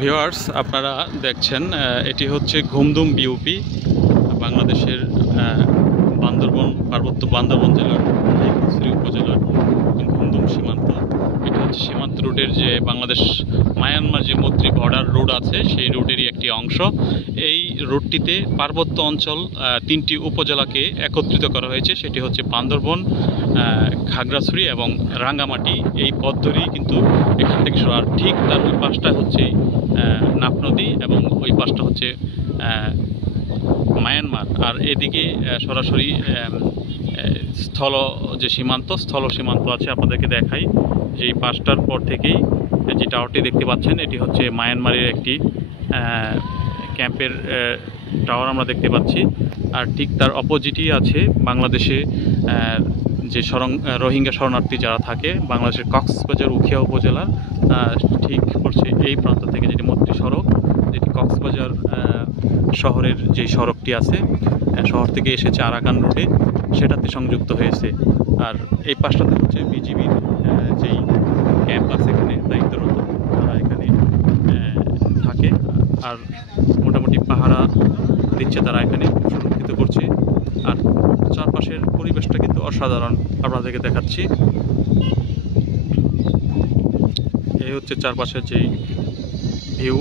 Viewers, আপনারা দেখছেন এটি হচ্ছে ঘুমদুম বিউপি, বাংলাদেশের বান্দরবন পার্বত্য বান্দরবন জেলার শ্রী উপজেলার ঘুমদুম সীমান্ত। এটা হচ্ছে সীমান্ত রুটের যে বাংলাদেশ মায়ানমার যে মৈত্রী বর্ডার রোড আছে সেই রুটেরই একটি অংশ। এই রুটটিতে পার্বত্য অঞ্চল তিনটি উপজেলাকে একত্রিত করা হয়েছে, সেটি হচ্ছে বান্দরবন, খাগড়াছড়ি এবং রাঙ্গামাটি। এই পথ ধরেই কিন্তু এখান থেকে শুরু, আর ঠিক তার ওই পাশটা হচ্ছে নাফ নদী এবং ওই পাশটা হচ্ছে মায়ানমার। আর এদিকে সরাসরি স্থল যে সীমান্ত আছে। আপনাদেরকে দেখাই যে এই পাশটার পর থেকেই যে টাওয়ারটি দেখতে পাচ্ছেন, এটি হচ্ছে মায়ানমারের একটি ক্যাম্পের টাওয়ার আমরা দেখতে পাচ্ছি। আর ঠিক তার অপোজিটই আছে বাংলাদেশে যে রোহিঙ্গা শরণার্থী যারা থাকে বাংলাদেশের কক্সবাজার উখিয়া উপজেলার ঠিক পড়ছে এই প্রান্ত থেকে যেটি মৈত্রী সড়ক, যেটি কক্সবাজার শহরের যে সড়কটি আছে, শহর থেকে এসেছে আরাকান রোডে, সেটাতে সংযুক্ত হয়েছে। আর এই পাশটাতে হচ্ছে বিজিবির যেই ক্যাম্প আছে এখানে দায়িত্বরত, তারা এখানে থাকে আর মোটামুটি পাহারা দিচ্ছে, তারা এখানে সুরক্ষিত করছে। আর চারপাশের পরিবেশটা কিন্তু অসাধারণ, আপনাদেরকে দেখাচ্ছি। এই হচ্ছে চারপাশের যেই ভিউ।